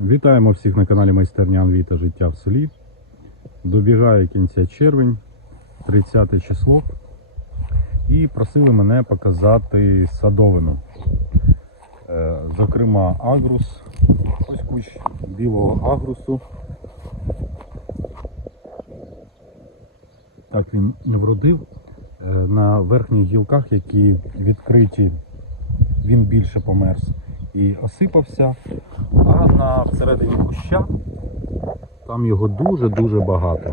Вітаємо всіх на каналі Майстерня Анві та Життя в селі. Добігає кінця червень, 30 число. І просили мене показати садовину. Е, Зокрема, агрус. Ось кущ білого агрусу. Так він вродив. Е, На верхніх гілках, які відкриті, він більше померз і осипався. А на всередині куща там його дуже-дуже багато.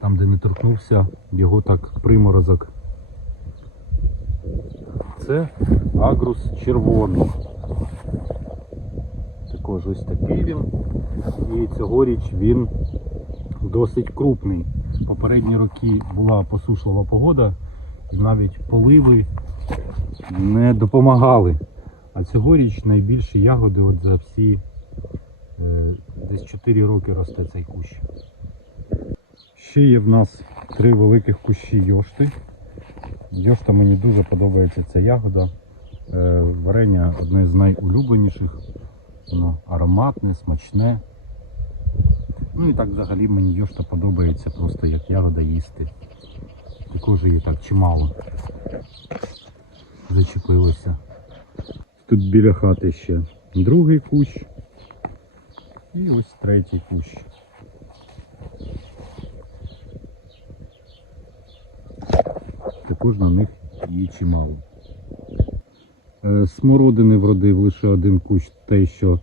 Там, де не торкнувся, його так приморозок. Це агрус червоний. Також ось такий він. І цьогоріч він досить крупний. Попередні роки була посушлива погода, і навіть поливи не допомагали. А цьогоріч найбільші ягоди от за всі е, десь 4 роки росте цей кущ. Ще є в нас три великих кущі йошти. Йошта мені дуже подобається ця ягода. Е, варення одне з найулюбленіших. Воно ароматне, смачне. Ну і так взагалі мені йошта подобається просто як ягода їсти. Також її так чимало зачепилося. Тут біля хати ще другий кущ. І ось третій кущ. Також на них є чимало. Е, Смородини вродив лише один кущ, той, що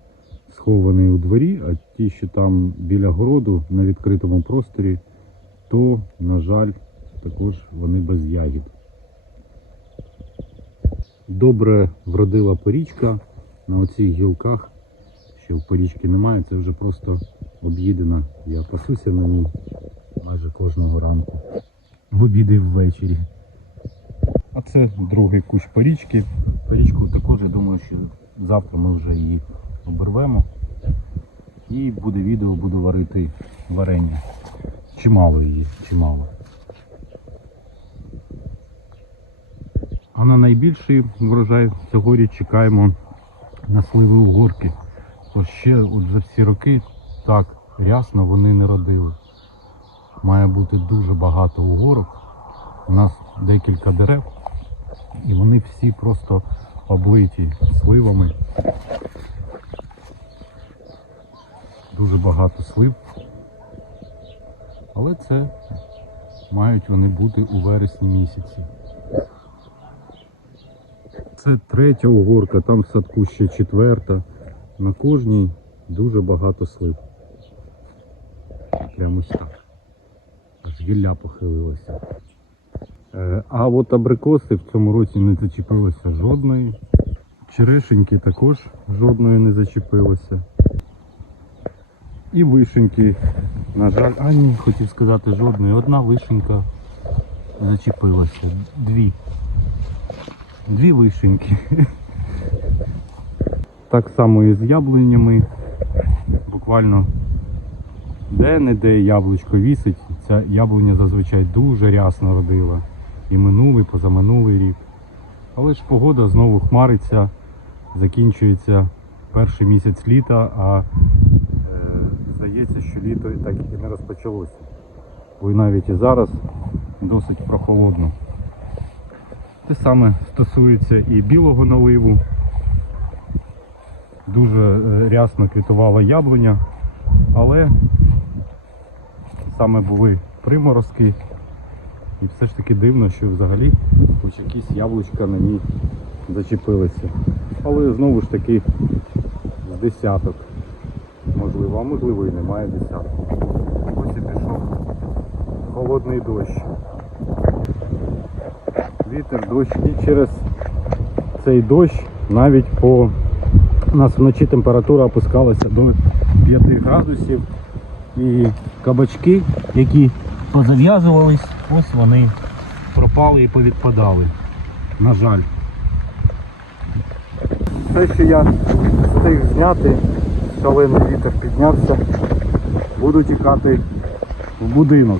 схований у дворі, а ті, що там біля городу на відкритому просторі, то, на жаль, також вони без ягід. Добре вродила порічка на оцих гілках, що в порічки немає, це вже просто об'їдена. Я пасуся на ній майже кожного ранку. В обіди і ввечері. А це другий кущ порічки. Порічку також, я думаю, що завтра ми вже її обервемо. І буде відео, буду варити варення. Чимало її, чимало. А на найбільший врожай цьогоріч чекаємо на сливи угорки. Бо ще от за всі роки так рясно вони не родили. Має бути дуже багато угорок. У нас декілька дерев, і вони всі просто облиті сливами. Дуже багато слив. Але це мають вони бути у вересні місяці. Це третя угорка, там в садку ще четверта. На кожній дуже багато слив. Прямо ось так. Аж гілля похилилася. Е, А от абрикоси в цьому році не зачепилося жодної. Черешеньки також жодної не зачепилося. І вишеньки, на жаль, а ні, хотів сказати жодної. Одна вишенька зачепилася. Дві. Дві вишеньки. Так само і з яблунями. Буквально де-не-де яблучко вісить. Ця яблуня зазвичай дуже рясно родила. І минулий, позаминулий рік. Але ж погода знову хмариться, закінчується перший місяць літа, а е, здається, що літо так і не розпочалося. Бо і навіть і зараз досить прохолодно. Те саме стосується і білого наливу. Дуже е, рясно квітувала яблуня, але саме були приморозки. І все ж таки дивно, що взагалі хоч якісь яблучка на ній зачепилися. Але знову ж таки з десяток. Можливо, а можливо і немає десяток. Ось і пішов холодний дощ вітер, дощ і через цей дощ навіть по у нас вночі температура опускалася до 5 градусів і кабачки, які позав'язувались, ось вони пропали і повідпадали. На жаль. Все, що я встиг зняти, шалений вітер піднявся, буду тікати в будинок.